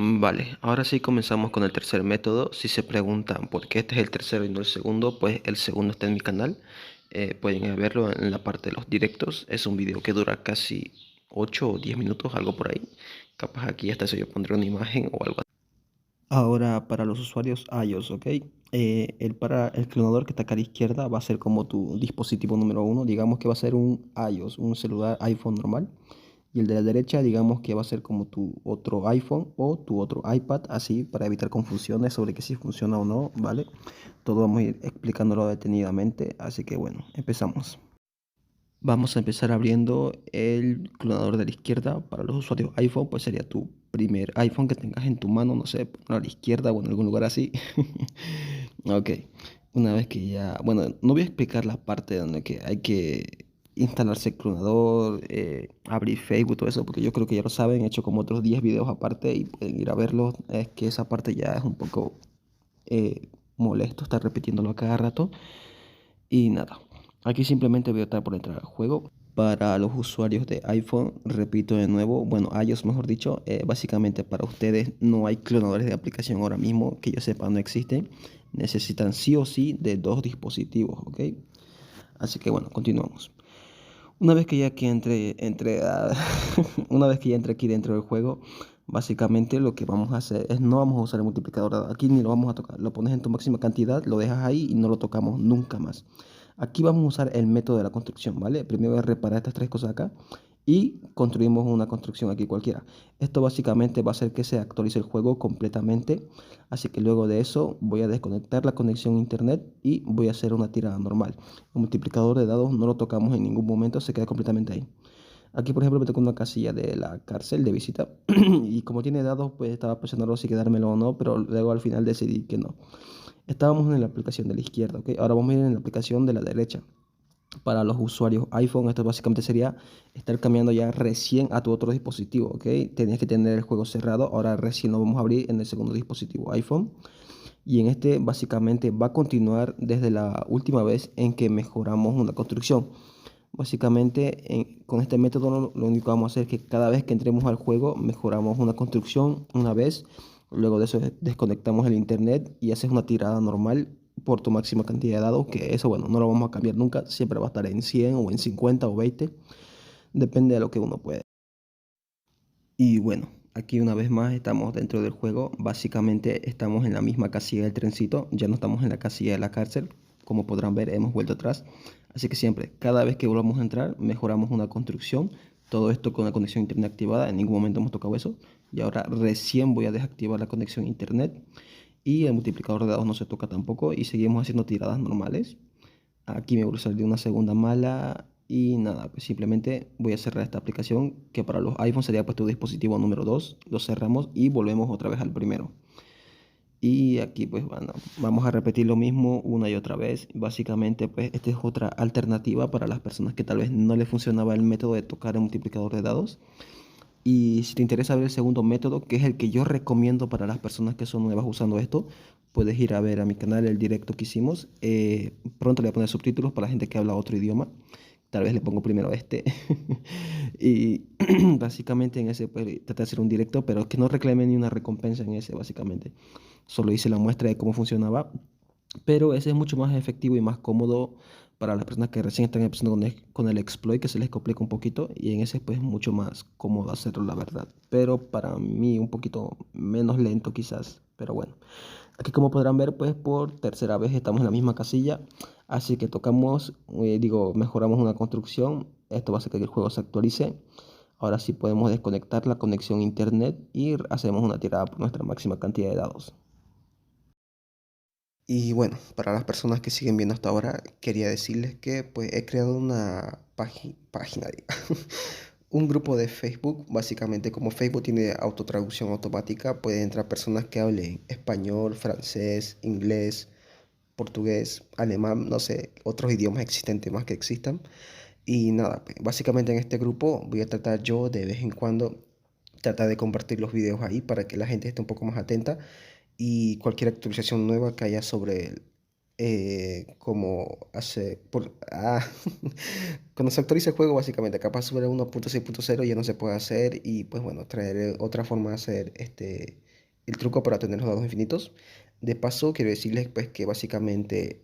Vale, ahora sí comenzamos con el tercer método. Si se preguntan por qué este es el tercero y no el segundo, pues el segundo está en mi canal. Pueden verlo en la parte de los directos. Es un video que dura casi 8 o 10 minutos, algo por ahí. Capaz aquí hasta se yo pondré una imagen o algo. Ahora para los usuarios iOS, ¿ok? Para el clonador que está acá a la izquierda va a ser como tu dispositivo número uno. Digamos que va a ser un iOS, un celular iPhone normal. Y el de la derecha, digamos que va a ser como tu otro iPhone o tu otro iPad, así para evitar confusiones sobre que si funciona o no, ¿vale? Todo vamos a ir explicándolo detenidamente, así que bueno, empezamos. Vamos a empezar abriendo el clonador de la izquierda. Para los usuarios iPhone, pues sería tu primer iPhone que tengas en tu mano, no sé, ponlo a la izquierda o en algún lugar así. Ok, una vez que ya, bueno, no voy a explicar la parte donde que hay que instalarse el clonador, abrir Facebook, todo eso, porque yo creo que ya lo saben, he hecho como otros 10 videos aparte y pueden ir a verlos. Es que esa parte ya es un poco molesto estar repitiéndolo a cada rato. Y nada, aquí simplemente voy a optar por entrar al juego. Para los usuarios de iPhone, repito de nuevo, bueno, iOS mejor dicho, básicamente para ustedes no hay clonadores de aplicación ahora mismo, que yo sepa no existen. Necesitan sí o sí de dos dispositivos, ¿ok? Así que bueno, continuamos. Una vez que ya aquí una vez que ya entre aquí dentro del juego, básicamente lo que vamos a hacer es no vamos a usar el multiplicador de dados. Aquí ni lo vamos a tocar. Lo pones en tu máxima cantidad, lo dejas ahí y no lo tocamos nunca más. Aquí vamos a usar el método de la construcción, ¿vale? Primero voy a reparar estas tres cosas acá y construimos una construcción aquí cualquiera. Esto básicamente va a hacer que se actualice el juego completamente. Así que luego de eso voy a desconectar la conexión a internet y voy a hacer una tirada normal. El multiplicador de dados no lo tocamos en ningún momento, se queda completamente ahí. Aquí, por ejemplo, me tocó una casilla de la cárcel de visita y como tiene dados, pues estaba pensando si quedármelo o no, pero luego al final decidí que no. Estábamos en la aplicación de la izquierda, ¿ok? Ahora vamos a ir en la aplicación de la derecha. Para los usuarios iPhone, esto básicamente sería estar cambiando ya recién a tu otro dispositivo, ¿ok? Tenías que tener el juego cerrado, ahora recién lo vamos a abrir en el segundo dispositivo iPhone. Y en este básicamente va a continuar desde la última vez en que mejoramos una construcción. Básicamente con este método lo único que vamos a hacer es que cada vez que entremos al juego mejoramos una construcción una vez. Luego de eso desconectamos el internet y haces una tirada normal por tu máxima cantidad de dados, que eso bueno, no lo vamos a cambiar nunca, siempre va a estar en 100 o en 50 o 20, depende de lo que uno pueda. Y bueno, aquí una vez más estamos dentro del juego. Básicamente estamos en la misma casilla del trencito. Ya no estamos en la casilla de la cárcel. Como podrán ver, hemos vuelto atrás. Así que siempre, cada vez que volvamos a entrar, mejoramos una construcción. Todo esto con la conexión a internet activada. En ningún momento hemos tocado eso. Y ahora recién voy a desactivar la conexión a internet. Y el multiplicador de dados no se toca tampoco. Y seguimos haciendo tiradas normales. Aquí me voy a salir de una segunda mala y nada, pues simplemente voy a cerrar esta aplicación que para los iPhones sería pues tu dispositivo número 2. Lo cerramos y volvemos otra vez al primero. Y aquí pues bueno, vamos a repetir lo mismo una y otra vez. Básicamente pues esta es otra alternativa para las personas que tal vez no les funcionaba el método de tocar el multiplicador de dados. Y si te interesa ver el segundo método, que es el que yo recomiendo para las personas que son nuevas usando esto, puedes ir a ver a mi canal el directo que hicimos. Pronto le voy a poner subtítulos para la gente que habla otro idioma. Tal vez le pongo primero este. Y básicamente en ese pues, traté de hacer un directo, pero es que no reclamé ni una recompensa en ese, básicamente. Solo hice la muestra de cómo funcionaba, pero ese es mucho más efectivo y más cómodo para las personas que recién están empezando con el exploit, que se les complica un poquito, y en ese pues es mucho más cómodo hacerlo, la verdad. Pero para mí un poquito menos lento quizás, pero bueno. Aquí como podrán ver pues por tercera vez estamos en la misma casilla, así que tocamos, mejoramos una construcción, esto va a hacer que el juego se actualice. Ahora sí podemos desconectar la conexión a internet y hacemos una tirada por nuestra máxima cantidad de dados. Y bueno, para las personas que siguen viendo hasta ahora, quería decirles que pues he creado una página, digo, un grupo de Facebook. Básicamente como Facebook tiene autotraducción automática, pueden entrar personas que hablen español, francés, inglés, portugués, alemán, no sé, otros idiomas existentes más que existan. Y nada, pues, básicamente en este grupo voy a tratar yo de vez en cuando tratar de compartir los videos ahí para que la gente esté un poco más atenta y cualquier actualización nueva que haya sobre como hace... cuando se actualiza el juego, básicamente, capaz sobre 1.6.0 ya no se puede hacer y pues bueno, traer otra forma de hacer el truco para tener los dados infinitos. De paso, quiero decirles pues que básicamente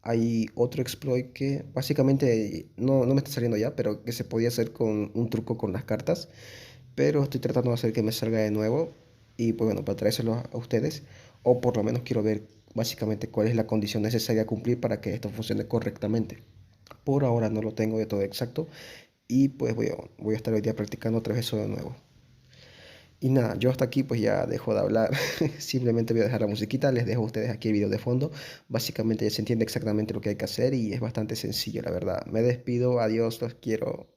hay otro exploit que básicamente no me está saliendo ya, pero que se podía hacer con un truco con las cartas, pero estoy tratando de hacer que me salga de nuevo y pues bueno, para traérselo a ustedes, o por lo menos quiero ver básicamente cuál es la condición necesaria a cumplir para que esto funcione correctamente. Por ahora no lo tengo de todo exacto y pues voy a estar hoy día practicando otra vez eso de nuevo. Y nada, yo hasta aquí pues ya dejo de hablar, simplemente voy a dejar la musiquita, les dejo a ustedes aquí el video de fondo, básicamente ya se entiende exactamente lo que hay que hacer y es bastante sencillo la verdad. Me despido, adiós, los quiero.